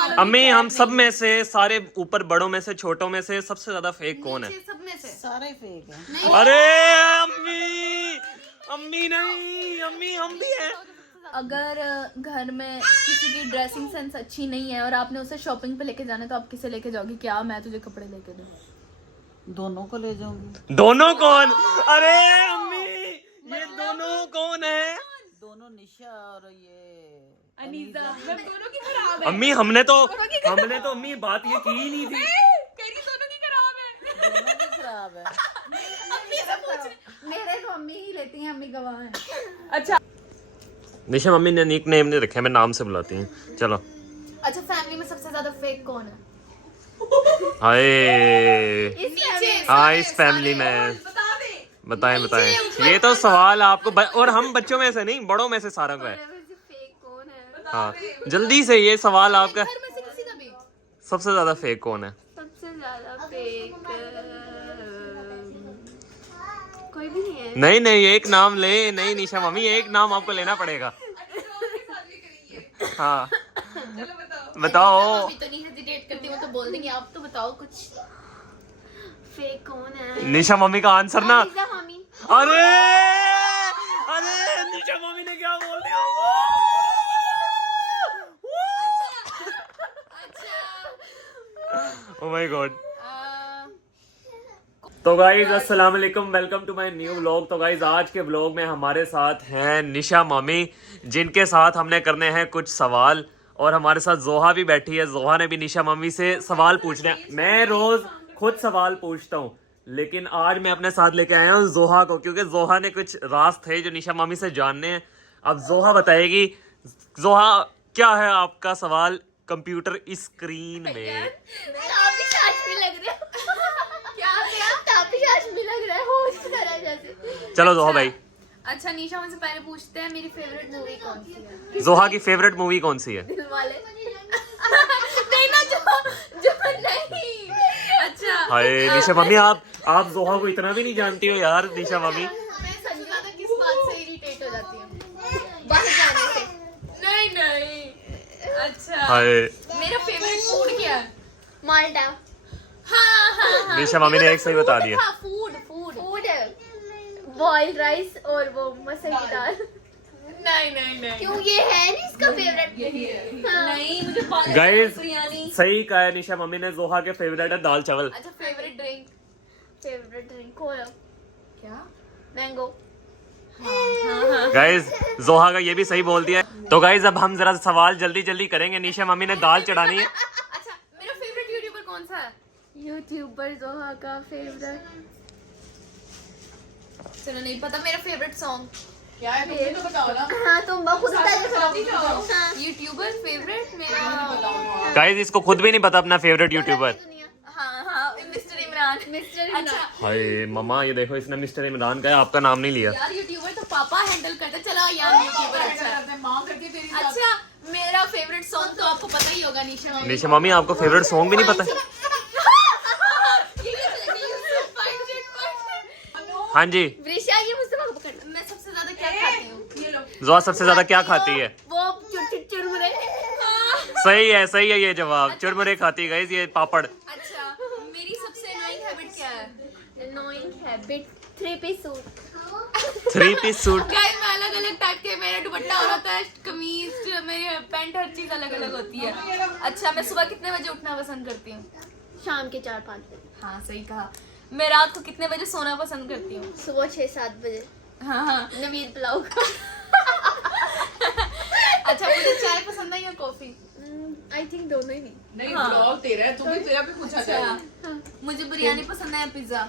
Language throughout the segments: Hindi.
वालों अम्मी हम सब में से सारे ऊपर बड़ों में से छोटों में से सबसे ज्यादा फेक कौन है? सब में से सारे फेक है। अरे अम्मी, अम्मी नहीं, अम्मी हम भी हैं। अगर घर में किसी की ड्रेसिंग सेंस अच्छी नहीं है और आपने उसे शॉपिंग पे लेके जाना है तो आप किसे लेके जाओगी? क्या मैं तुझे कपड़े लेके दूं? दोनों को ले जाऊंगी। दोनों कौन? अरे अम्मी ये दोनों कौन है? दोनों निशा और ये अनीसा, मैं दोनों की खराब है। अम्मी हमने तो अम्मी बात ये की ही नहीं थी। कह रही दोनों की खराब है। दोनों की खराब है। अम्मी से पूछ। मेरे तो अम्मी ही लेती हैं, अम्मी गवाह हैं। अच्छा निशा मम्मी ने निक नेम नहीं रखे, मैं नाम से बुलाती हूँ। चलो अच्छा, फैमिली में सबसे ज्यादा फेक कौन है? हाय हाँ इस फैमिली में बता दे। बताएं। ये तो सवाल आपको और हम बच्चों में से नहीं बड़ों में से सारा को है। फेक कौन है? हाँ जल्दी से ये सवाल आपका, घर में से किसी का भी सबसे ज्यादा फेक कौन है? सबसे ज्यादा फेक कोई भी नहीं है। नहीं एक नाम ले। नहीं निशा मम्मी एक नाम आपको लेना पड़ेगा। हाँ बताओ। अभी तो नहीं हेजिटेट करती, वो तो बोल देंगे। आप तो बताओ कुछ। फेक कौन है? निशा मम्मी का आंसर ना। अनीसा मामी। अरे निशा मम्मी ने क्या बोल दिया? Oh my god. तो गाइज अस्सलाम वालेकुम, welcome to my new vlog. तो गाइज आज के व्लॉग में हमारे साथ हैं निशा मामी, जिनके साथ हमने करने हैं कुछ सवाल। और हमारे साथ जोहा भी बैठी है। जोहा ने भी निशा मामी से सवाल पूछने हैं। मैं रोज खुद सवाल पूछता हूँ, लेकिन आज मैं अपने साथ लेके आया हूँ जोहा को, क्योंकि जोहा ने कुछ राज थे जो निशा मामी से जानने हैं। अब जोहा बताएगी। जोहा क्या है आपका सवाल कंप्यूटर स्क्रीन में? चलो जोहा भाई। अच्छा निशा, मुझसे पहले पूछते हैं मेरी फेवरेट मूवी कौन सी है? जोहा की फेवरेट मूवी कौन सी है? दिलवाले। नहीं ना, जो नहीं। अच्छा हाय निशा मम्मी, आप जोहा को इतना भी नहीं जानती हो यार निशा मम्मी। मैं संजना तक किस बात से इरिटेट हो जाती हूँ? बाहर जाने से। नहीं। अच्छा हाय मेरा फेवरेट फूड क्या है? माल्टा। हाँ निशा मम्मी ने एक सही बता दिया। फूड बॉइल्ड राइस और वो मसूर की दाल। नहीं क्यों, ये है नहीं इसका फेवरेट? यही है। नहीं, मुझे पालक गाइस बिरयानी। सही कहा है निशा मम्मी ने। जोहा के फेवरेट है दाल चावल। अच्छा फेवरेट ड्रिंक कोला। क्या? मैंगो। गाइस जोहा का ये भी सही बोल दिया। तो गाइस अब हम जरा सवाल जल्दी जल्दी करेंगे। निशा मम्मी ने दाल चढ़ानी है। अच्छा मेरा फेवरेट यूट्यूबर कौन सा है? यूट्यूबर जोहा का फेवरेट, चलो नहीं पता। मेरा फेवरेट सॉन्ग क्या है तुम तो बताओ ना। हाँ तुम खुद बताती जाओ। यूट्यूबर फेवरेट मेरा। गाइस इसको खुद भी नहीं पता अपना फेवरेट यूट्यूबर। हाँ मिस्टर इमरान। अच्छा हाय मम्मा ये देखो, इसने मिस्टर इमरान का है, आपका नाम नहीं लिया। यार यूट्यूबर तो पापा हैंडल करते। चलो यार यूट्यूबर अच्छा है। माँ करती है तेरी। अच्छा मेरा फेवरेट सॉन्ग तो आपको पता ही होगा, निशा मामी। निशा मम्मी आपको फेवरेट सॉन्ग भी नहीं पता? हाँ जी वृषा, ये मुझसे पकड़। मैं सबसे ज्यादा क्या खाती हूँ? ये लो। जोहा सबसे ज्यादा क्या खाती है? वो चुरमुरे। सही है ये जवाब। चुरमुरे खाती है गाइस, ये पापड़। अच्छा मेरी सबसे अनोइंग हैबिट क्या है? Annoying habit 3-piece suit. 3-piece suit. Guys मैं अलग अलग टाइप के, मेरा दुपट्टा और होता है, कमीज, मेरी पैंट, हर चीज अलग अलग होती है। अच्छा मैं सुबह कितने बजे उठना पसंद करती हूँ? शाम के 4-5 बजे। हाँ सही कहा। मैं रात को कितने बजे सोना पसंद करती हूँ? सुबह 6-7 बजे। हाँ नवीद पुलाव का। अच्छा मुझे चाय पसंद है या कॉफी? आई थिंक दोनों ही नहीं ब्लॉग तेरा है, तू भी तेरा भी पूछा जाए। मुझे बिरयानी पसंद है या पिज्जा?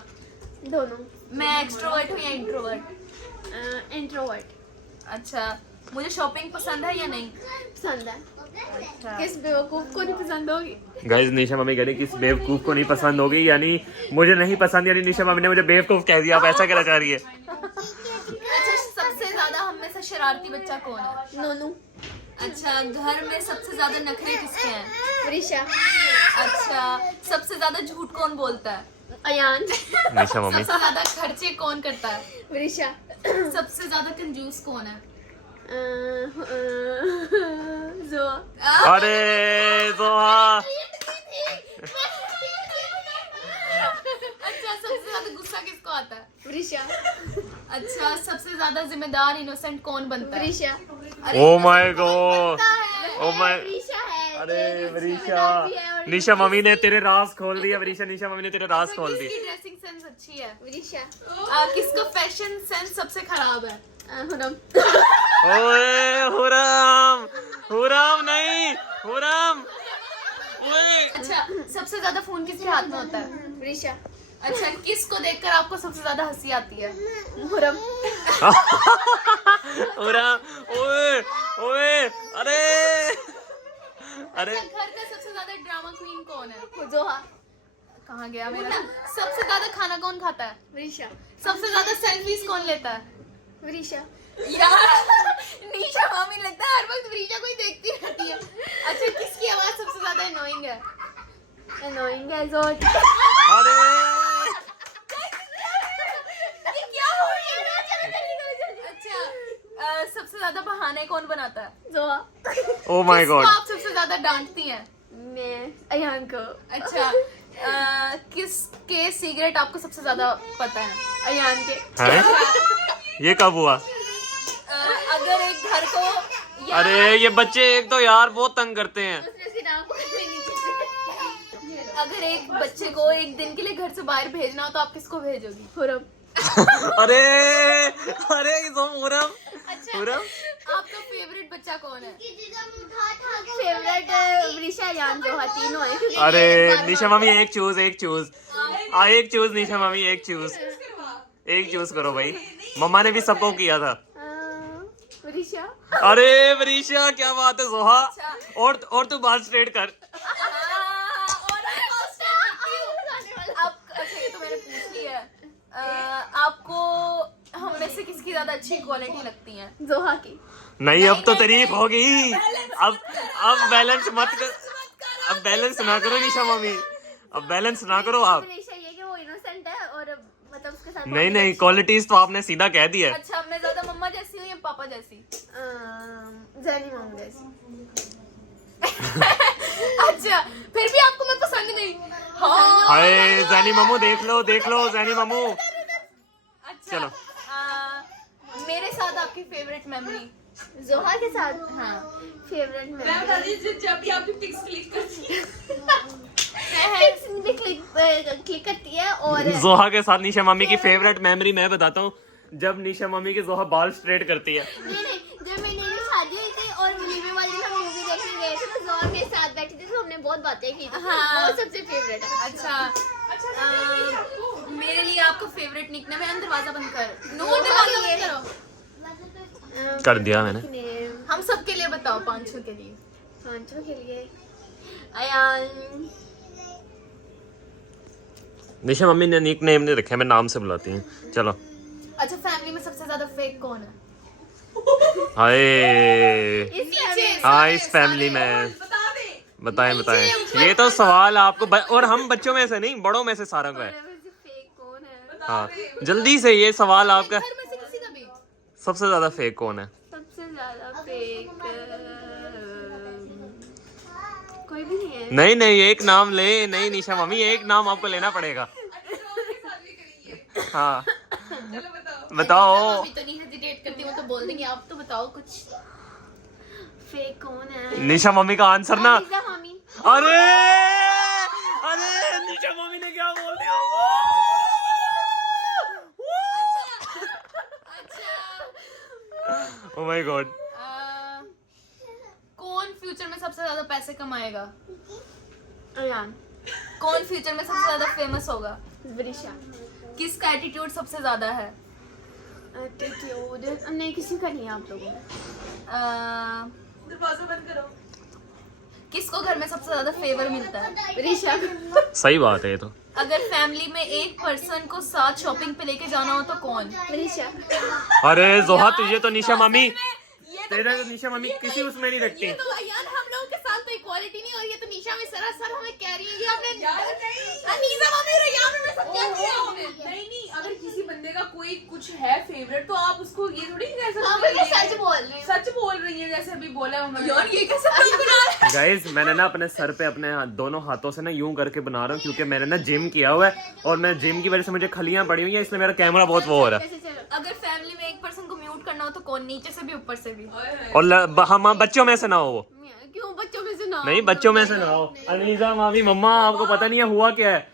दोनों। मैं एक्सट्रोवर्ट हूँ या इंट्रोवर्ट? इंट्रोवर्ट। अच्छा मुझे शॉपिंग पसंद है या नहीं? पसंद है। अच्छा किस बेवकूफ को नहीं पसंद होगी? गाइस निशा मम्मी कह रही किस बेवकूफ को नहीं पसंद होगी, यानी मुझे नहीं पसंद, यानी निशा मम्मी ने मुझे बेवकूफ कह दिया। आप ऐसा कहना चाह रही है? अच्छा सबसे ज्यादा हम में से शरारती बच्चा कौन है? नोनू। अच्छा घर में सबसे ज्यादा नखरे किसके हैं? वृषा। अच्छा सबसे ज्यादा झूठ कौन बोलता है? अयान। निशा मम्मी। सबसे ज्यादा खर्चे कौन करता है? वृषा। सबसे ज्यादा कंजूस कौन है? अरे जोहा ज्यादा गुस्सा किसको आता है? वृषा। अच्छा, सबसे ज्यादा जिम्मेदार इनोसेंट कौन बनता है? Vrisha. Oh my god, oh my, अरे वरीशा, निशा मम्मी ने तेरे राज खोल दिया। वरीशा, निशा मम्मी ने तेरे राज खोल दिए। किसकी ड्रेसिंग सेंस अच्छी है? वृषा। किसका फैशन सेंस सबसे खराब है? हुरम। ओए हुरम, हुरम नहीं, हुरम। ओए अच्छा, सबसे ज्यादा फोन किसके हाथ में होता है? वृषा। अच्छा, किसको देखकर आपको सबसे ज्यादा हंसी आती है? हुरम। हुरम, ओए ओए, अरे अरे, घर का सबसे ज्यादा ड्रामा क्वीन कौन है? जोहा। कहाँ गया मेरा? सबसे ज्यादा खाना कौन खाता है? वृषा। सबसे ज्यादा सेल्फीज कौन लेता है? वृषा। यार निशा मामी लगता है हर वक्त वृषा को ही देखती रहती है। अच्छा, किसकी आवाज सबसे ज्यादा अनोइंग है? अनोइंग है जोर। अरे ये क्या हो रही है? अच्छा, सबसे ज्यादा बहाने कौन बनाता है? जोहा। ओ माय किसको गॉड, आप सबसे ज्यादा डांटती हैं? मैं अयान को। अच्छा, किसके सिगरेट आपको सबसे ज्यादा पता है? अयान के। हैं? ये कब हुआ? अगर एक घर को अरे ये बच्चे एक तो यार बहुत तंग करते हैं। अगर एक बच्चे को एक दिन के लिए घर से बाहर भेजना हो तो आप किसको भेजोगी? हुरम। अरे अरे हुरम, अच्छा, हुरम। आपका फेवरेट बच्चा कौन है? फेवरेट वृषा अयान जोहा तीनों है। अरे निशा मम्मी एक चूज, एक चूज, एक चूज, निशा मम्मी एक चूज, एक चूज करो भाई। मम्मा ने भी सबको किया था। वृषा। अरे वरीशा, क्या बात है जोहा। और तू बाल स्ट्रेट कर। आप अच्छा, ये तो मैंने पूछ लिया है। आपको हम में से किसकी ज्यादा अच्छी क्वालिटी लगती है? जोहा की। नहीं, अब तो तारीफ होगी। अब बैलेंस मत कर, अब बैलेंस ना करो निशा मम्मी, अब बैलेंस ना करो आप। वृषा ये कि वो इनोसेंट है और मतलब उसके साथ नहीं नहीं, क्वालिटीज तो आपने सीधा कह दिया। अच्छा, मैं ज्यादा मम्मा जैसी हूँ या पापा जैसी? जैनी मामू जैसी। अच्छा, फिर भी आपको मैं पसंद नहीं? हाँ। हाय जैनी मामू, देख लो देख लो जैनी मामू। अच्छा, चलो। मेरे साथ आपकी फेवरेट मेमोरी? जोहा के साथ। हाँ। फेवरेट में जब भी आपकी पिक्स क्लिक करती है क्लिक करती है। और जोहा के साथ निशा मम्मी की फेवरेट मेमोरी मैं बताता हूँ, जब निशा मम्मी की जोहा बाल स्ट्रेट करती है। नहीं, जब मेरी शादी हुई थी और वलीमे वाले दिन हम मूवी देखने गए थे तो जोहा के साथ बैठे थे तो हमने बहुत बातें की थी। हाँ। वो सबसे फेवरेट है। अच्छा, मेरे लिए आपका फेवरेट निकनेम है दरवाजा बंद कर। नो, दरवाजा बंद करो। कर दिया मैंने। हम सबके लिए बताओ, पांचों के लिए। पांचों के लिए अयान। निशा मम्मी ने निक नेम नहीं रखे, मैं नाम से बुलाती हूँ। चलो। अच्छा, फैमिली में सबसे ज्यादा फेक कौन है? हाय, नीचे हाँ इस फैमिली में बताएं बताएं। ये तो सवाल आपको और हम बच्चों में से नहीं, बड़ों में से सारा को है। फेक कौन है? हाँ जल्दी से ये सवाल आपका, घर में से किसी का भी? सबसे ज्यादा फेक कौन है? सबसे ज्यादा फेक कोई भी नहीं है। नहीं नहीं, एक नाम ले। नहीं निशा मम्मी, एक नाम आपको लेना पड़ेगा। हाँ बताओ। अभी तो नहीं हेजिटेट करती, वो तो बोल देंगे। आप तो बताओ कुछ। फेक कौन है? निशा मम्मी का आंसर ना। निशा मामी। अरे अरे निशा मम्मी ने क्या बोल दिया? Oh my God. कौन फ्यूचर में सबसे ज्यादा पैसे कमाएगा? अयान। कौन फ्यूचर में सबसे ज्यादा फेमस होगा? वृषा। किसका एटीट्यूड सबसे ज्यादा है? एटीट्यूड नहीं, किसी का नहीं है आप लोगों में। दरवाजा बंद करो। किसको घर में सबसे ज्यादा फेवर मिलता है? वृषा। सही बात है ये तो। अगर फैमिली में एक पर्सन को साथ शॉपिंग पे लेके जाना हो तो कौन? वृषा। अरे जोहा, तुझे तो निशा मम्मी, तेरे तो निशा मम्मी किसी उसमें नहीं रखती। तो यार हम लोगों के साथ तो इक्वल क्वालिटी नहीं, और ये तो निशा में सरासर हमें कह रही है कि आपने यार नहीं, अनीसा मम्मी रेयान में सब क्या किया आपने? नहीं, अगर किसी बंदे का कोई कुछ है फेवरेट तो आप उसको ये थोड़ी कह सकते अब ये सच बोल रही है। सच बोल रही है, जैसे अभी बोला है उन्होंने। यार ये कैसे फल बना रहा है? गाइज मैंने ना अपने सर पे अपने दोनों हाथों से ना यूं करके बना रहा हूँ, क्योंकि मैंने ना जिम किया हुआ है और मैं जिम की वजह से मुझे खलियां पड़ी हुई है, इसलिए मेरा कैमरा बहुत वो हो रहा है। कैसे चलो? अगर फैमिली में एक पर्सन को म्यूट करना हो तो कौन, नीचे से भी ऊपर से भी? और हम बच्चों में से ना हो वो, क्यों बच्चों में से ना? नहीं बच्चों में से ना हो। अनीसा मामी मम्मा आपको पता नहीं है हुआ क्या है,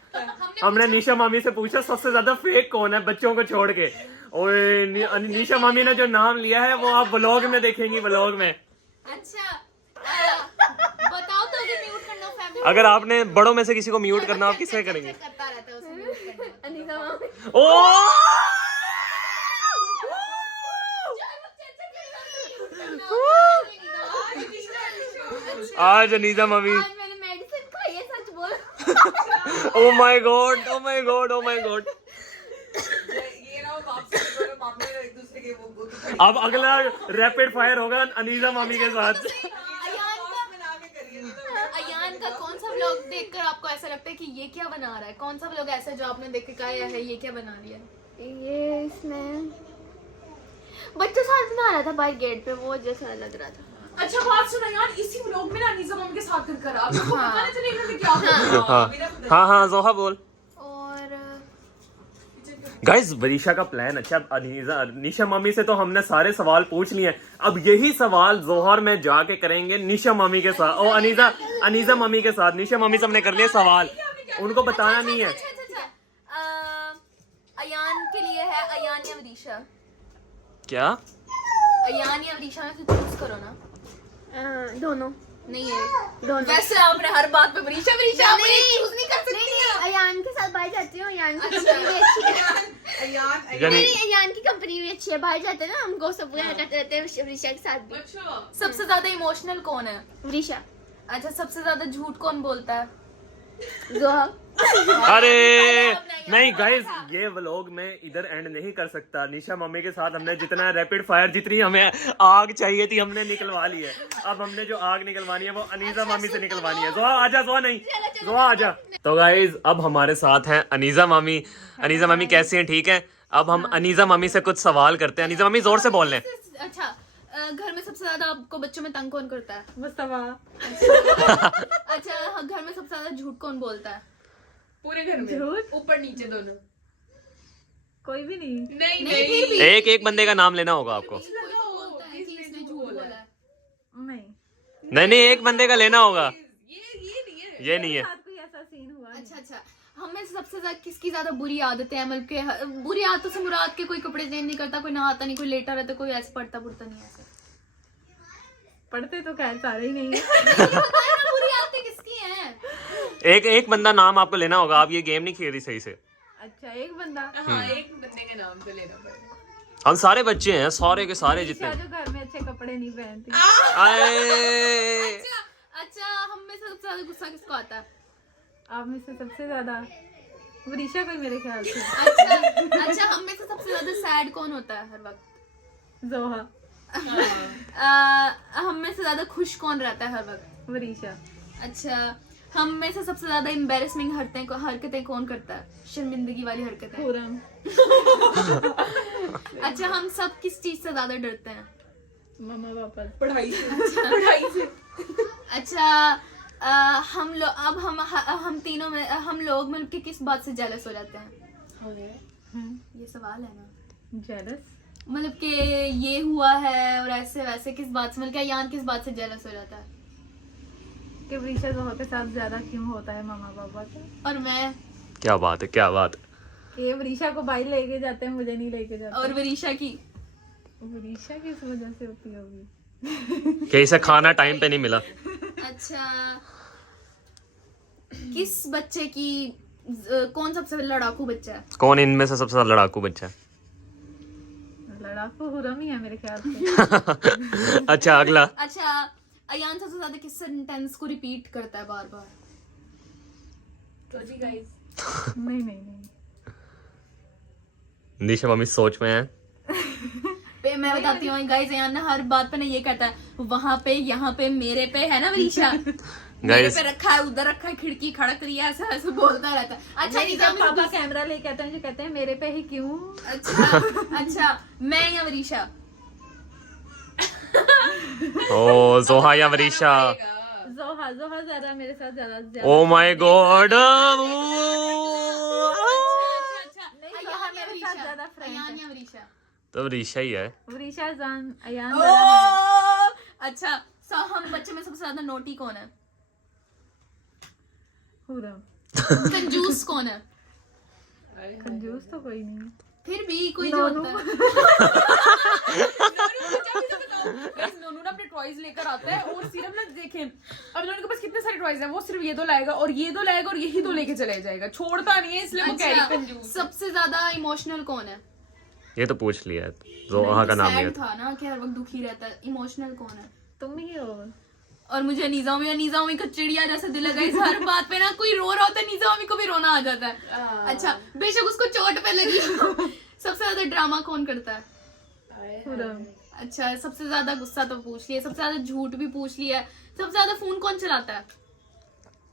हमने निशा मामी से पूछा सबसे ज्यादा फेक कौन है बच्चों को छोड़ के, और निशा मामी ने जो नाम लिया है वो आप व्लॉग में देखेंगी, व्लॉग में। अच्छा बताओ तो, अगर म्यूट करना हो फैमिली अगर आपने बड़ों में से किसी को म्यूट करना, आप किससे करेंगे? करता रहता है उसे म्यूट करना। अनीसा मामी। ओ आज अनीसा मामी, आज मैंने मेडिसिन खाई है, सच बोल। ओ my god, oh my god, oh my God. ये ना वापस मामले एक दूसरे के वो अब अगला रैपिड फायर होगा अनीसा मामी के साथ। अयान का कौन सा व्लॉग देखकर आपको ऐसा लगता है कि ये क्या बना रहा है? कौन सा व्लॉग ऐसा है जो आपने देख के कहा है ये क्या बना रही है? ये इसमें बच्चों साथ बना रहा था बाहर गेट पे, वो जैसा लग रहा था। अच्छा बात सुनो यार, इसी व्लॉग में ना अनीसा मम्मी के साथ कर आपको पता नहीं चलेगा कि क्या हुआ। हाँ हाँ जोहा बोल। और गाइस वरीशा का प्लान अच्छा, अब निशा मम्मी से तो हमने सारे सवाल पूछ लिए, अब यही सवाल जोहर में जाके करेंगे निशा मम्मी के साथ और अनीसा मम्मी के साथ। निशा मम्मी से हमने कर लिए सवाल, उनको बताना नहीं है। अयान के लिए है अयान या वरीशा? क्या अयान या वरीशा में से चूज करो ना। दोनों नहीं है दोनों। वैसे आपने हर बात पे वरीशा वरीशा आप चूज नहीं कर सकती। अयान के साथ बाहर जाती हूँ, अयान की कंपनी भी अच्छी है। नहीं, अयान की कंपनी भी अच्छी है, बाहर जाते हैं ना हमको सब करते रहते हैं वृषा के साथ भी। सबसे ज्यादा इमोशनल कौन है? वृषा। अच्छा सबसे ज्यादा झूठ कौन बोलता है? जोहा। अरे नहीं गाइस, ये व्लॉग में इधर एंड नहीं कर सकता। निशा मम्मी के साथ हमने जितना रैपिड फायर, जितनी हमें आग चाहिए थी हमने निकलवा ली है। अब हमने जो आग निकलवानी है वो अनीसा मम्मी से निकलवानी है। जोहा आजा, जोहा नहीं, जोहा आजा। तो गाइस अब हमारे साथ हैं अनीसा मम्मी। अनीसा मम्मी कैसी हैं? ठीक है। अब हम अनीसा मम्मी से कुछ सवाल करते हैं। अनीसा मम्मी जोर से बोल लें। अच्छा घर में सबसे ज्यादा आपको बच्चों में तंग कौन करता है? मुस्तफा। अच्छा घर में सबसे ज्यादा झूठ कौन बोलता है? पूरे घर में ऊपर नीचे दोनों? कोई भी नहीं। नहीं फिर भी एक एक बंदे का नाम लेना होगा आपको। कोई तो बोलता है कि इसने झूठ बोला है। नहीं, नहीं एक बंदे का लेना होगा। ये नहीं है। साथ कोई ऐसा सीन हुआ नहीं। अच्छा हमें सबसे ज्यादा किसकी ज्यादा बुरी आदतें हैं? मतलब के बुरी आदतों से मुराद के कोई कपड़े चेंज नहीं करता, कोई नहाता नहीं, कोई लेटा रहता, कोई ऐसे पढ़ता पुढ़ता नहीं ऐसे। पढ़ते तो खैर सारे ही नहीं है। बताए ना बुरी आदतें किसकी हैं? एक बंदा नाम आपको लेना होगा। आप ये गेम नहीं खेल रही सही से। अच्छा एक बंदा, हाँ एक बंदे के नाम तो लेना पड़ेगा। हम सारे बच्चे हैं, सारे के सारे जितने। जो घर में अच्छे कपड़े नहीं पहनती। आए अच्छा हम में से सबसे ज्यादा गुस्सा किसको आता है? आप में से सबसे ज्यादा वरीशा कोई मेरे ख्याल से। अच्छा हम में से सबसे ज्यादा सैड कौन होता है हर वक्त? जोहा। हम में से ज्यादा खुश कौन रहता है हर वक्त? वरीशा। अच्छा हम में से सबसे ज्यादा एम्बेरसिंग हरकतें कौन करता है? शर्मिंदगी वाली हरकतें। पूरम। अच्छा हम सब किस चीज से ज्यादा डरते हैं? मम्मा पापा। पढ़ाई से। अच्छा हम लोग अब हम तीनों में हम लोग मतलब कि किस बात से जेलस हो जाते हैं? ये सवाल है ना। जेलस मतलब कि ये हुआ है और ऐसे वैसे किस बात से, मतलब कि अयान किस बात से जेलस हो जाता है? कि वरीशा जोहा के साथ ज्यादा क्यों होता है मम्मा पापा का। और मैं क्या बात है, क्या बात है। ये वरीशा को बाहर लेके जाते हैं, मुझे नहीं लेके जाते। और वरीशा की वरीशा किस वजह से होती होगी? कि इसे खाना टाइम पे नहीं मिला। अच्छा किस बच्चे की कौन सबसे लड़ाकू बच्चा है? कौन इनमें से सबसे ज्यादा लड़ाकू बच्चा है? लड़ाकू हुरम ही है मेरे ख्याल से। अच्छा अगला। अच्छा अयान सबसे ज्यादा किस सेंटेंस को रिपीट करता है बार बार? तो जी गाइस नहीं। निशा मम्मी सोच में है। मैं बताती हूँ गाइस, अयान ना हर बात पे ना ये कहता है वहां पे, यहाँ पे, मेरे पे, है ना वरीशा? मेरे गाइस पे रखा है, उधर रखा है, खिड़की खड़क रही है, ऐसा ऐसे बोलता रहता है। अच्छा नहीं, निज़ाम जब पापा कैमरा लेके आते हैं जो कहते हैं मेरे पे ही क्यों। अच्छा मैं या वरीशा? ओ जोहा या वरीशा। जोहा ज्यादा मेरे साथ ज्यादा ओ माय गॉड। नहीं, जोहा मेरे साथ ज्यादा फ्रेंड अयान है। या वरीशा? तो वरीशा ही है। वरीशा जान अयान ज्यादा है। अच्छा हम बच्चे में सबसे ज्यादा नोटी कौन है? हुरम। कंजूस कौन है? कंजूस तो कोई नहीं। फिर भी कोई जो होता है। नोनू ना अपने टॉयज लेकर आता है और सिर्फ ना देखें अब नोनू के पास कितने सारे टॉयज हैं, वो सिर्फ ये दो लाएगा और ये दो लाएगा और यही दो लेके चले जाएगा, छोड़ता नहीं है, इसलिए वो कह रही अच्छा, कंजूस। सबसे ज्यादा इमोशनल कौन है? ये तो पूछ लिया है, जोहा का नाम सैड है। था ना कि हर वक्त दुखी रहता है। इमोशनल कौन है? तुम ही हो। और मुझे निजामी का चिड़िया जैसा दिल लगा, इस हर बात पे ना कोई रो रहा होता है, निजामी को भी रोना आ जाता है। अच्छा बेशक उसको चोट पे लगी हो। सबसे ज्यादा ड्रामा कौन करता है? हुरम। अच्छा सबसे ज्यादा गुस्सा तो पूछ लिया, सबसे ज्यादा झूठ भी पूछ लिया, सबसे ज्यादा फोन कौन चलाता है?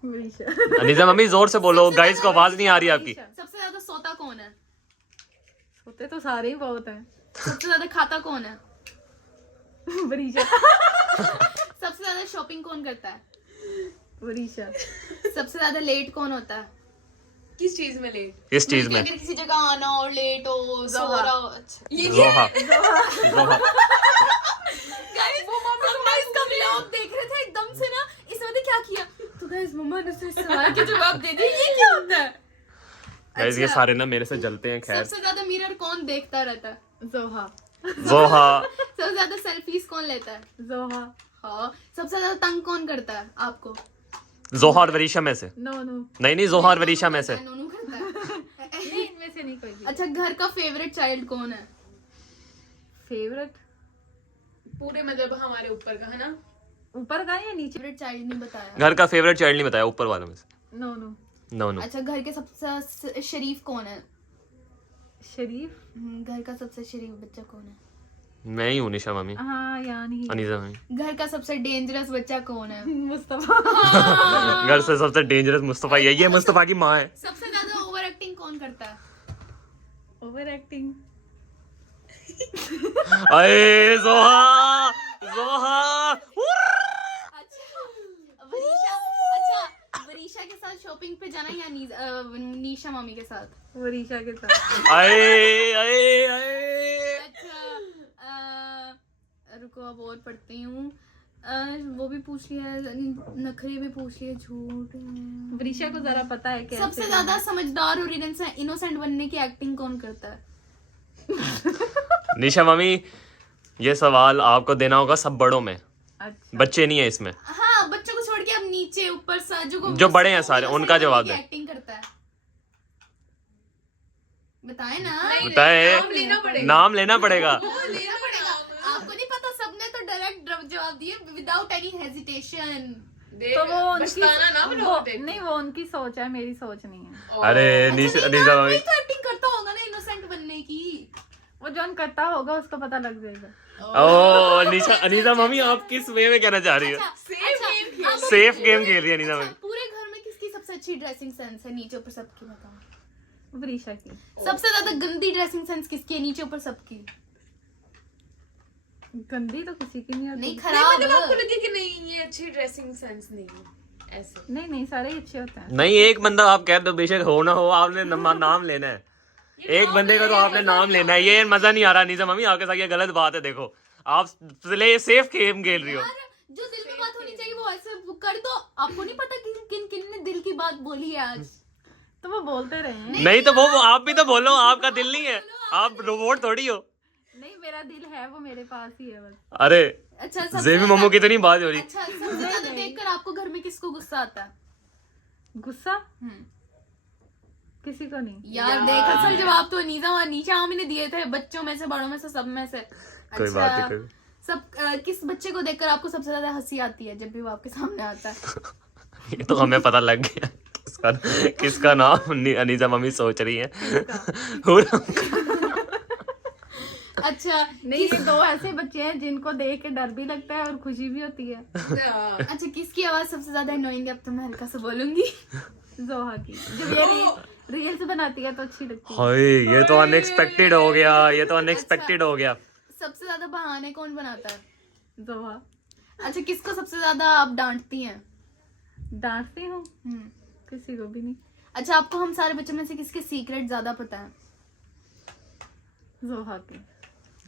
वरीशा। अनीजा मम्मी जोर से बोलो, गाइस को आवाज नहीं आ रही आपकी। सबसे ज्यादा सोता कौन है? होते तो सारे ही बहुत हैं। सबसे ज्यादा खाता कौन है? वरीशा। सबसे ज्यादा शॉपिंग कौन करता है? वरीशा। सबसे ज्यादा लेट कौन होता है? किस चीज में लेट? किस चीज में? अगर किसी जगह आना और लेट हो, सो रहा हो। अच्छा जोहा। जोहा। गाइस हम ना इसका व्लॉग देख रहे थे, एकदम से ना इसने पता क्या किया, तो गाइस मम्मा ने उसे सवाल के जवाब दे दिए। ये क्या होता है? गाइस ये सारे ना मेरे से जलते हैं। खैर सबसे ज्यादा मिरर कौन देखता रहता है? जोहा। जोहा। सबसे ज्यादा सेल्फीज कौन लेता है? जोहा। हाँ सबसे ज्यादा तंग कौन करता है आपको? जोहा और वरीशा में से। नोनू। नहीं जोहा और वरीशा में से। नोनू करता है। नहीं, इनमें से नहीं कोई भी। अच्छा घर का फेवरेट चाइल्ड कौन है? फेवरेट पूरे मतलब हमारे ऊपर का है ना। ऊपर का या नीचे? फेवरेट चाइल्ड नहीं बताया। घर का फेवरेट चाइल्ड नहीं बताया, ऊपर वालों में से। नोनू। No no. अच्छा घर के सबसे शरीफ कौन है? शरीफ। घर का सबसे शरीफ बच्चा कौन है? मैं ही हूँ निशा मम्मी। हाँ यान ही। अनीजा मम्मी। घर का सबसे डेंजरस बच्चा कौन है? मुस्तफा। घर से सबसे डेंजरस मुस्तफा ही है। ये मुस्तफा की माँ है। सबसे ज्यादा ओवर एक्टिंग कौन करता है? Over acting. अरे जोहा। जोहा। अच्छा वरीशा के साथ शॉपिंग पे जाना या निशा मामी के साथ? वरीशा के साथ। अरे अरे अरे। अच्छा रुको अब और पढ़ती हूँ। वो भी पूछ लिया, नखरे भी पूछ लिया, झूठ। वरीशा को जरा पता है कैसे। सबसे ज्यादा समझदार और इनोसेंट बनने की एक्टिंग कौन करता है? निशा मम्मी ये सवाल आपको देना होगा सब बड़ों में, अच्छा। बच्चे नहीं है इसमें। हाँ बच्चों को छोड़ के अब नीचे ऊपर जो बड़े हैं सारे, उनका जवाब है। एक्टिंग करता है बताए ना। बताए। नाम लेना पड़ेगा। नाम लेना पड़ेगा। लेना पड़ेगा। आपको नहीं पता, सबने तो डायरेक्ट जवाब दिए विदाउट एनी हेजिटेशन। तो वो उनकी बचकाना ना बनाओ, देख। नहीं, वो उनकी सोच है, मेरी सोच नहीं है। अरे निशा मम्मी तो एक्टिंग करता होगा ना इनोसेंट बनने की। वो जौन करता होगा उसको पता लग जाएगा। ओ निशा अनीजा मम्मी आप किस वे में कहना चाह रही हो? सेफ गेम खेल रही है अनीजा मम्मी। पूरे घर में किसकी सबसे अच्छी ड्रेसिंग सेंस है? नीचे ऊपर सबकी बताओ। वरीशा की। सबसे ज्यादा गंदी ड्रेसिंग सेंस किसकी है? नीचे ऊपर सबकी। गंदी तो किसी की नहीं होती। नहीं नहीं, खराब। मतलब आपको लगे कि नहीं ये अच्छी ड्रेसिंग सेंस नहीं है ऐसे? नहीं सारे ही अच्छे होते हैं। नहीं एक बंदा आप कह दो, बेशक हो ना हो, आपने नाम लेना है। एक बंदे का तो आपने नाम लेना है। ये मजा नहीं आ रहा अनीजा मम्मी आपके साथ, ये गलत बात है। देखो आप सेफ गेम खेल रही हो। जो दिल में बात होनी चाहिए वो ऐसे कर दो। आपको नहीं पता किन किन ने दिल की बात बोली है आज? तो वो बोलते रहे। नहीं तो वो आप भी तो बोलो, आपका दिल नहीं है, आप रोबोट थोड़ी हो। नहीं, मेरा दिल है, वो मेरे पास ही है बस। अरे अच्छा जेबी मम्मू की तो नहीं बात हो रही। अच्छा सबसे ज्यादा देखकर आपको घर में किसको गुस्सा आता है? गुस्सा किसी को नहीं। यार देख असल जवाब तो नीचा मामी ने दिए थे, बच्चों में से, बड़ों में से, सब में से। कोई बात नहीं, कोई सब किस बच्चे को देखकर आपको सबसे ज्यादा हंसी आती है जब भी वो आपके सामने आता है? ये तो हमें पता लग गया किसका नाम अनीजा मम्मी सोच रही है। अच्छा नहीं, ये दो ऐसे बच्चे हैं जिनको देख के डर भी लगता है और खुशी भी होती है। अच्छा किसकी आवाज सबसे ज्यादा अनोइंग है? अब तो मैं हल्का सा बोलूंगी। जोहा की, जब ये रील्स बनाती है तो अच्छी लगती है। हाय ये तो अनएक्सपेक्टेड हो गया, ये तो अनएक्सपेक्टेड हो गया। सबसे ज्यादा बहाने कौन बनाता है? जोहा। अच्छा किसको सबसे ज्यादा आप डांटती हैं? डांटती हूँ? किसी को भी नहीं। अच्छा आपको हम सारे बच्चों में से किसके सीक्रेट ज्यादा पता है? जोहा की।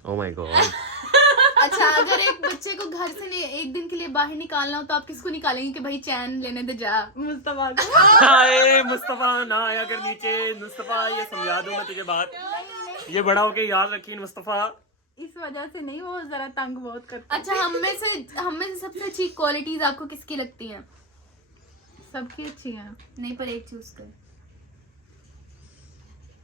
ओह माय गॉड। अच्छा अगर एक बच्चे को घर से एक दिन के लिए बाहर निकालना हो तो आप किसको निकालेंगे कि भाई चैन लेने दे जा? मुस्तफा को। हाय मुस्तफा ना आया कर नीचे। मुस्तफा ये समझा दूं मैं तुझे बात, ये बड़ा होके याद रखी मुस्तफा। इस वजह से नहीं, वो जरा तंग बहुत करता है। अच्छा हम में से सबसे अच्छी क्वालिटीज आपको किसकी लगती हैं? सबकी अच्छी है। नहीं पर एक चूज कर।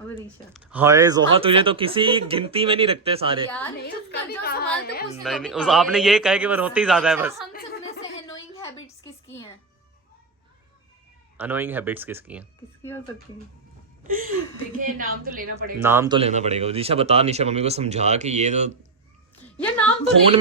वरीशा। हाय जोहा तुझे तो किसी गिनती में नहीं रखते सारे। यार उसका भी सवाल तो पूछने नहीं नहीं, उस आपने ये कहा कि वो रोती ज्यादा है बस। हम सब में से अनोइंग हैबिट्स किसकी हैं? अनोइंग हैबिट्स किसकी हैं? किसकी हो सकती है? देखिए नाम तो लेना पड़ेगा। नाम तो लेना पड़ेगा। निशा बता, निशा मम्मी को समझा कि ये तो ये नाम तो खून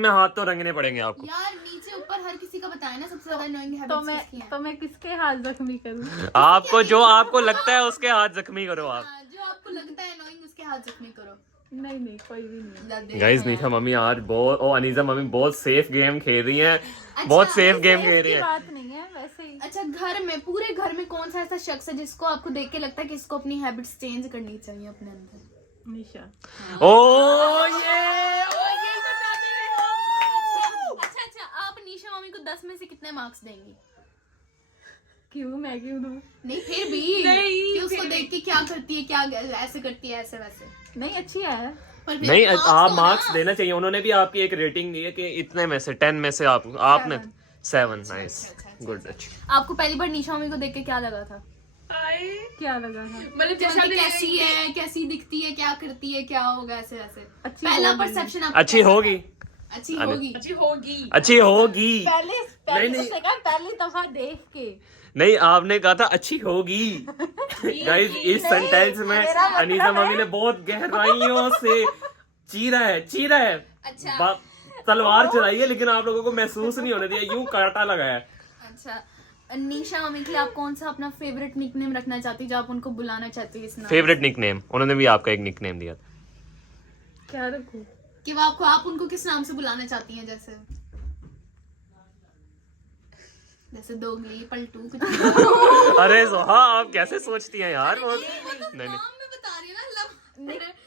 में हाथ तो रंगने पड़ेंगे आपको। यार नीचे ऊपर हर किसी का बताया ना सबसे ज्यादा अनोइंग तो हैबिट्स किसकी हैं? मैं किसके हाथ जख्मी करूँ? आपको जो आपको लगता है उसके हाथ जख्मी करो आप। हाँ, जो आपको लगता है अनोइंग उसके हाथ जख्मी करो। नहीं कोई भी नहीं। गाइस निशा मम्मी आज बहुत अनीसा मम्मी बहुत सेफ गेम खेल रही हैं। बहुत सेफ गेम खेल रही ऐसी हैं। बात नहीं है वैसे ही। अच्छा घर में पूरे घर में कौन सा ऐसा शख्स है जिसको आपको देख के लगता है कि इसको अपनी हैबिट्स चेंज करनी चाहिए अपने अंदर? निशा। ओ ये अच्छा आप निशा मामी को 10 में से कितने मार्क्स देंगी? क्यों, मैं क्यों दूँ? नहीं फिर भी कि उसको देख के क्या करती है, क्या ऐसे करती है, ऐसे वैसे। नहीं अच्छी है। पर फिर नहीं marks आप दो मार्क्स ना। देना चाहिए। उन्होंने भी आपकी एक रेटिंग दी है कि इतने में से 10 में से आपने 7। Nice good. अच्छा आपको पहली बार निशा मामी को देख के क्या लगा था? क्या लगा था? मतलब कि जैसा उनकी कैसी है, कैसी दिखती है, क्या करती है, क्या होगा, ऐसे वैसे। अच्छी पहला होगी। परसेप्शन अच्छी होगी। अच्छी होगी। अच्छी होगी। अच्छी होगी। पहले नहीं। उसने कहा पहली दफा देख के। नहीं आपने कहा था अच्छी होगी। गाइस इस सेंटेंस में अनीसा मम्मी ने बहुत गहराइयों से चीरा है। अच्छा तलवार चलाई है लेकिन आप लोगों को महसूस नहीं होने दिया, यूं कांटा लगाया। अच्छा निशा मामी के लिए आप कौन सा अपना फेवरेट निकनेम रखना चाहती है जो आप उनको बुलाना चाहती है इस नाम? फेवरेट निकनेम उन्होंने भी आपका एक निकनेम दिया था। क्या रखूं? कि वो आप उनको किस नाम से बुलाना चाहती हैं? जैसे दोगली, पलटू, कुछ। अरे जोहा आप कैसे सोचती हैं यार? नहीं नाम में बता रही है ना,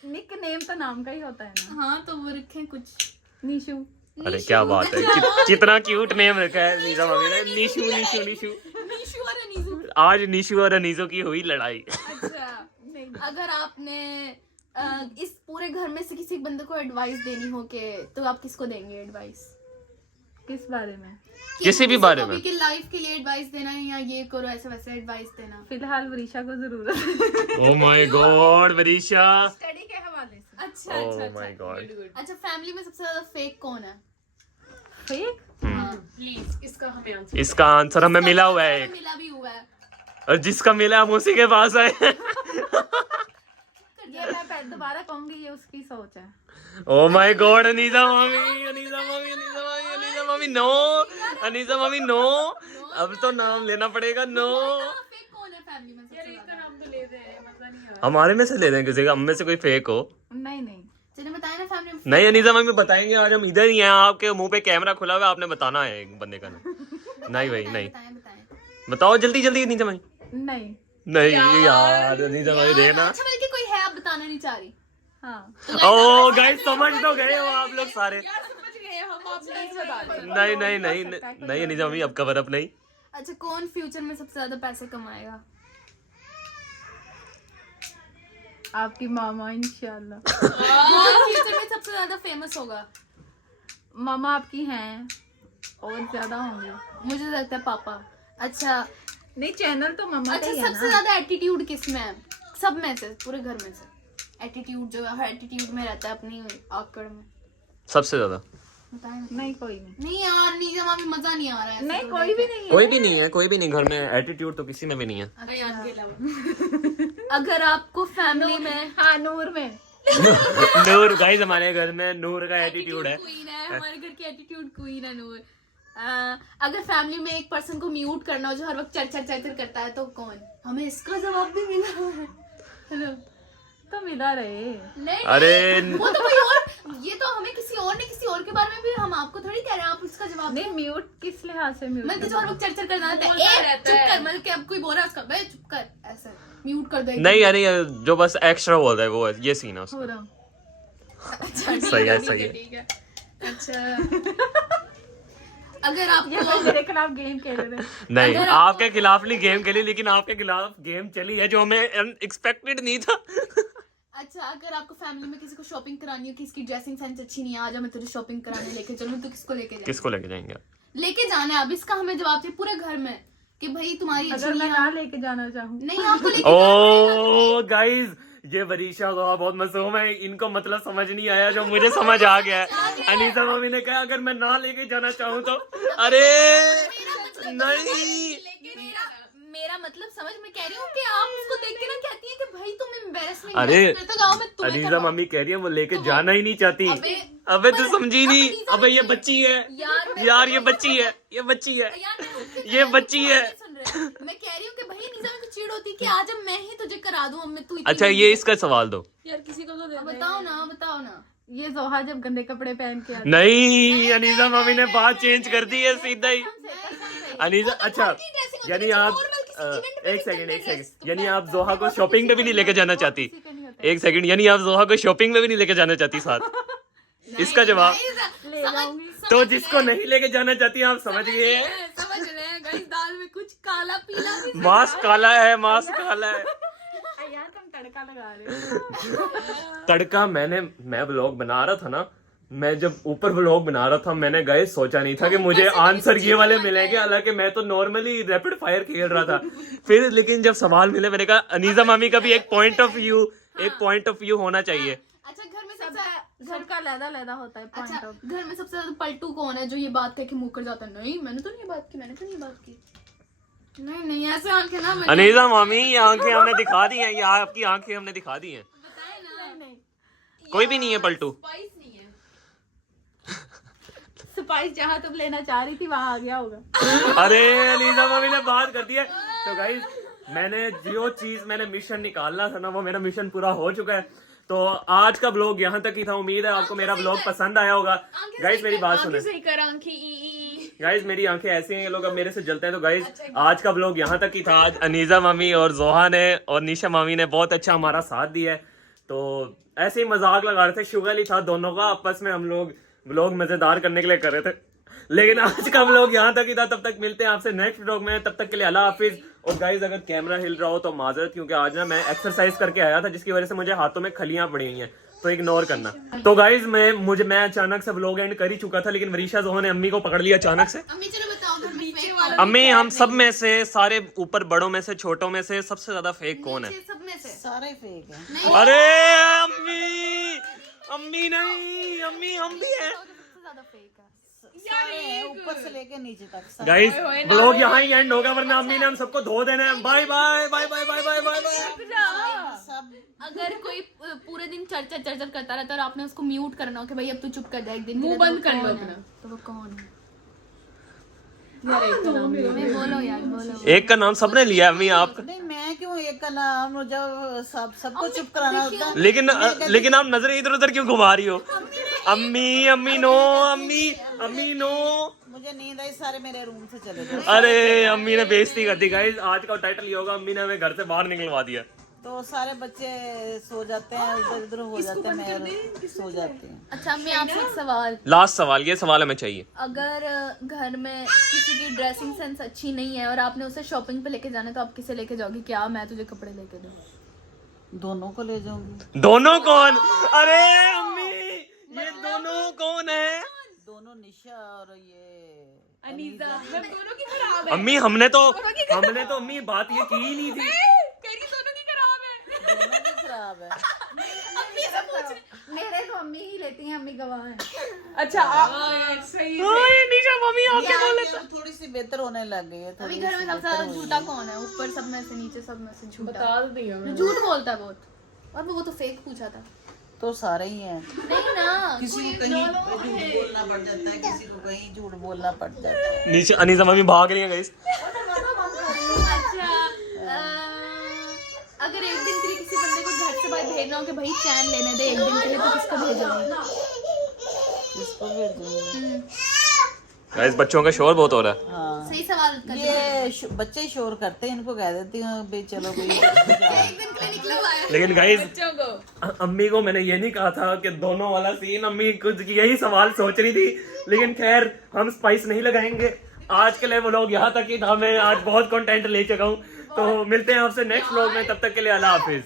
निक नेम तो नाम का ही होता है ना। हाँ तो वो रखें कुछ। निशु। अरे क्या बात है, कितना क्यूट नेम रखा है निशा मम्मी ने। निशु। निशु और अनीजू। आज निशु और अनीजो की हुई लड़ाई। अच्छा अगर आपने इस पूरे घर में से किसी बंदे को एडवाइस देनी हो के तो आप किसको देंगे एडवाइस? किस बारे में? किसी भी बारे में। कि लाइफ के लिए एडवाइस देना है या ये करो ऐसे वैसे एडवाइस देना? फिलहाल वरीशा को जरूरत है। Oh my God Varisha. Study के हवाले से। अच्छा ओह माय गॉड। अच्छा फैमिली में सबसे ज्यादा फेक कौन है? फेक? प्लीज इसका हमें आंसर। इसका आंसर हमें मिला हुआ है एक, मिला भी हुआ है। और जिसका मिला हम उसी के पास आए। ये मैं दोबारा कहूंगी, ये उसकी सोच है। Oh my god Anisa mummy no. अब तो नाम लेना पड़ेगा। नो फेक कौन है फैमिली में सबसे इसका ज्यादा? नाम तो ले दे, मजा नहीं आ रहा। हमारे में से ले दें किसी का, हम में से कोई फेक हो। नहीं चलिए बताया ना फैमिली में। नहीं अनीसा मम्मी बताएंगे, आज हम इधर ही हैं। आपके मुंह पे कैमरा खुला हुआ है, आपने बताना है एक बंदे का नाम। नहीं भाई नहीं, बताएं। बताओ जल्दी अनीसा मम्मी। नहीं। नहीं यार अनीसा मम्मी देना। अच्छा बल्कि कोई है आप बताना नहीं चाह रही? हाँ। ओ गाइस समझ तो गए हो आप लोग सारे। यार समझ गए हम, आप प्लीज बता दें। नहीं अनीसा मम्मी अब कवर अप नहीं। अच्छा कौन फ्यूचर में सबसे ज्यादा पैसे कमाएगा? आपकी मामा इंशाल्लाह। कौन फ्यूचर में सबसे ज्यादा फेमस होगा? मामा आपकी हैं और ज्यादा होंगे। मुझे लगता है पापा। अच्छा नहीं, चैनल तो मामा का अच्छा ही है सबसे ना। ज्यादा एटीट्यूड किस में है? सब में से, पूरे घर में से एटीट्यूड जो है, एटीट्यूड में रहता है अपनी आकड़ में। सबसे ज्यादा बताएं ना। नहीं कोई नहीं। नहीं यार नीजा मामी मजा नहीं आ रहा है। नहीं कोई भी नहीं है। कोई भी नहीं घर में। एटीट्यूड तो किसी में भी नहीं है। अयान के अलावा। अगर आपको फैमिली में हाँ नूर में नूर गाइस, हमारे घर में नूर का एटीट्यूड है। क्वीन है हमारे घर की, एटीट्यूड क्वीन है नूर। अगर फैमिली में एक पर्सन को म्यूट करना हो जो हर वक्त चर करता है तो कौन? हमें इसका जवाब भी मिला है। हेलो तो मिला रहे। नहीं अरे वो तो कोई और, ये तो हमें किसी और ने किसी और के बारे में भी, हम आपको थोड़ी कह रहे हैं आप उसका जवाब नहीं, म्यूट किस लिहाज से म्यूट? मैं तो जो हर वक्त चर करना रहता बोलता है, रहता चुप है। कर, मतलब कि अब कोई बोल रहा है उसका बे चुप कर, ऐसा म्यूट कर दो। नहीं यानी जो बस एक्स्ट्रा बोलता है वो ये सीन है उसका। हो रहा। अच्छा सही है, सही है। ठीक है। अच्छा अगर आपको मेरे खिलाफ गेम खेल रहे हैं। नहीं, अगर आपके खिलाफ नहीं गेम खेली, लेकिन आपके खिलाफ गेम चली है जो हमें अनएक्सपेक्टेड नहीं था। अच्छा अगर आपको फैमिली में किसी को शॉपिंग करानी हो कि इसकी ड्रेसिंग सेंस अच्छी नहीं है, आज मैं तुझे शॉपिंग कराने लेके चलूं, तो किसको लेके जाए? किसको लेके जाएंगे आप? लेके जाना है, अब इसका हमें जवाब चाहिए पूरे घर में कि भाई तुम्हारी अगर मैं ना लेके जाना चाहूँ नहीं आपको लेके जाना ओ गाइस, ये वरीशा तो बहुत मासूम है, इनको मतलब समझ नहीं आया जो मुझे समझ आ गया है। अनीसा मम्मी ने कहा अगर मैं ना लेके जाना चाहूँ तो, अरे नहीं, मेरा मतलब समझ में कह रही हूँ कि आप उसको देख के ना कहती है कि भाई तुम एम्बैरेसमेंट अरे, तो गाँव में तुम्हें अनीसा करवाऊं। मम्मी कह रही है वो लेके जाना ही नहीं चाहती। अबे- अबे तू समझी नहीं, अनीसा अबे ये मम्मी- बच्ची है यार ये बच्ची है, ये बच्ची है। यार ये बच्ची है। सुन रहे हैं। मैं कह रही हूँ कि भाई नीजा में कुछ चिढ़ होती कि आज अब मैं ही तुझे करा दूं, अब मैं तू इतनी अच्छा ये इसका सवाल दो। यार किसी को तो दे दे। बताओ ना ये जोहा जब गंदे कपड़े पहन के आती नहीं, अनीसा मम्मी ने बात चेंज कर दी है सीधा ही। अनीसा अच्छा, यानी आप एक सेकंड, यानी आप जोहा को शॉपिंग पे भी नहीं लेके जाना चाहती। एक सेकंड, यानी आप जोहा को शॉपिंग में भी नहीं लेके जाना चाहती साथ। इसका जवाब ले जाऊंगी। तो जिसको नहीं लेके जाना चाहती आप समझ गए हैं। समझ रहे हैं गाइस, दाल में कुछ काला पीला भी मास्क काला है, मास्क काला है। यार तुम तड़का लगा रहे हो। तड़का मैं व्लॉग बना रहा था ना, मैं जब ऊपर व्लॉग बना रहा था मैंने गए सोचा नहीं था कि मुझे आंसर ये वाले मिलेंगे, हालांकि मैं तो नॉर्मली रैपिड फायर खेल रहा था। फिर लेकिन जब सवाल मिले मैंने कहा अनीसा मामी का भी एक पॉइंट ऑफ व्यू होना चाहिए। अच्छा घर में सबसे घर का लैदा होता है पॉइंट अच्छा ऑफ। घर में सबसे ज्यादा पलटू कौन है जो ये बात कह के मुकर जाता है? नहीं मैंने तो नहीं बात की, नहीं ऐसे आंखें ना मैंने अनीसा मामी ये आंखें हमने दिखा दी हैं, ये आपकी आंखें हमने दिखा दी हैं। बताया ना। नहीं, कोई भी नहीं है पलटू। स्पाइस नहीं है। स्पाइस जहाँ तुम लेना चाह रही थी वहाँ आ गया होगा। अरे अनीसा मामी ने बात कर दी है। तो गाइस मैंने जो चीज मैंने मिशन निकालना था ना वो मेरा मिशन पूरा हो चुका है। तो आज का ब्लॉग यहाँ तक ही था। उम्मीद है आपको मेरा ब्लॉग पसंद आया होगा। गाइस मेरी बात सुने, सही कर आंखें गाइस मेरी आंखें ऐसी हैं, ये लोग अब मेरे से जलते हैं। तो गाइस आज का ब्लॉग यहाँ तक ही था। आज अनीसा मामी और जोहा ने और निशा मामी ने बहुत अच्छा हमारा साथ दिया है। तो ऐसे ही मजाक लगा रहे थे, शुगर ही था दोनों का, आपस में हम लोग व्लॉग मजेदार करने के लिए कर रहे थे। लेकिन आज का व्लॉग यहाँ तक ही था। तब तक मिलते हैं आपसे नेक्स्ट व्लॉग में, तब तक के लिए अल्लाह हाफिज। और गाइस अगर कैमरा हिल रहा हो तो माजरत, क्योंकि आज ना मैं एक्सरसाइज करके आया था जिसकी वजह से मुझे हाथों में खलियां पड़ी हुई हैं, तो इग्नोर करना। तो गाइस मैं अचानक से व्लॉग एंड कर ही चुका था, लेकिन वरीशा जोहा ने अम्मी को पकड़ लिया अचानक से। अम्मी चलो बताओ घर में फेक वाला अम्मी हम सब में से, सारे ऊपर बड़ों में से छोटों में से सबसे ज्यादा फेक कौन है? सब में से सारे फेक है। अरे अम्मी, अम्मी नहीं, अम्मी हम भी हैं। सबसे ज्यादा फेक है। सारे हैं, ऊपर से लेके नीचे तक सारे। गाइस ब्लॉग यहाँ ही एंड होगा, वरना अम्मी ने हम सबको धो देना है। Bye bye bye bye bye bye bye bye. सब अगर कोई पूरे दिन चर्चा करता रहता है और आपने उसको म्यूट करना हो कि भाई अब तू चुप कर जा एक दिन मुंह के लिए, बंद तो कर वो लो कौन है? अपना। तो वो कौन है? यार बोलो यार बोलो। एक का नाम सबने लिया अम्मी आपका, नहीं, मैं क्यों एक का नाम, जब सबको चुप कराना होता है। लेकिन आप नजरें इधर उधर क्यों घुमा रही हो? अम्मी अम्मी नो, अम्मी अम्मी नो। मुझे नींद आई, सारे मेरे रूम से चले गए। अरे अम्मी ने बेइज्जती कर दी। गाइस आज का टाइटल ये होगा, अम्मी ने हमें घर से बाहर निकलवा दिया। तो सारे बच्चे सो जाते हैं, इधर उधर हो जाते हैं, मैं सो जाती हूँ। अच्छा मैं आपसे एक सवाल, लास्ट सवाल, ये सवाल हमें चाहिए। अगर घर में किसी की ड्रेसिंग सेंस अच्छी नहीं है और आपने उसे शॉपिंग पे लेके जाना है तो आप किसे लेके जाओगे? क्या मैं तुझे कपड़े लेके दूं? दोनों को ले जाऊंगी। दोनों कौन? अरे अम्मी ये दोनों कौन है? दोनों निशा और ये अनीसा हम दोनों की खराब है। अम्मी हमने तो अम्मी बात ये की ही नहीं थी। कह रही दोनों की खराब है। दोनों की खराब है। मेरे तो अम्मी ही लेती हैं, अम्मी गवाह हैं। अच्छा सही ओए निशा मम्मी आपके ये बोले आगे थोड़ी सी बेहतर होने लग गई है। अभी थोड़ी घर में सी सबसे ज्यादा झूठा कौन है? ऊपर सब में से, नीचे सब में से झूठा। बता दी हमें। जो झूठ बोलता है बहुत। और वो तो फेक पूछा था। तो सारे ही हैं। नहीं ना, किसी को कहीं झूठ बोलना पड़ जाता है, किसी को कहीं झूठ बोलना पड़ जाता है। नीचे अनीसा मम्मी भाग रही है गाइस। अच्छा अगर एक दिन के लिए किसी बंदे को घर से बाहर भेजना हो कि भाई चैन लेने दे एक दिन के लिए, तो किसको भेजोगे? किसको भेजूंगी? गाइस बच्चों का शोर बहुत हो रहा है। हाँ, सही सवाल का ये बच्चे शोर करते हैं, इनको कह देती हूँ भाई चलो भाई जाओ। एक दिन के लिए निकलो बाहर। लेकिन गाइस बच्चों को अम्मी को मैंने ये नहीं कहा था कि दोनों वाला सीन, अम्मी कुछ यही सवाल सोच रही थी, लेकिन खैर हम स्पाइस नहीं लगाएंगे। आज के लिए व्लॉग यहाँ तक ही था। मैं आज बहुत कंटेंट ले चुका हूँ, तो मिलते हैं आपसे नेक्स्ट व्लॉग में। तब तक के लिए अल्लाह हाफिज।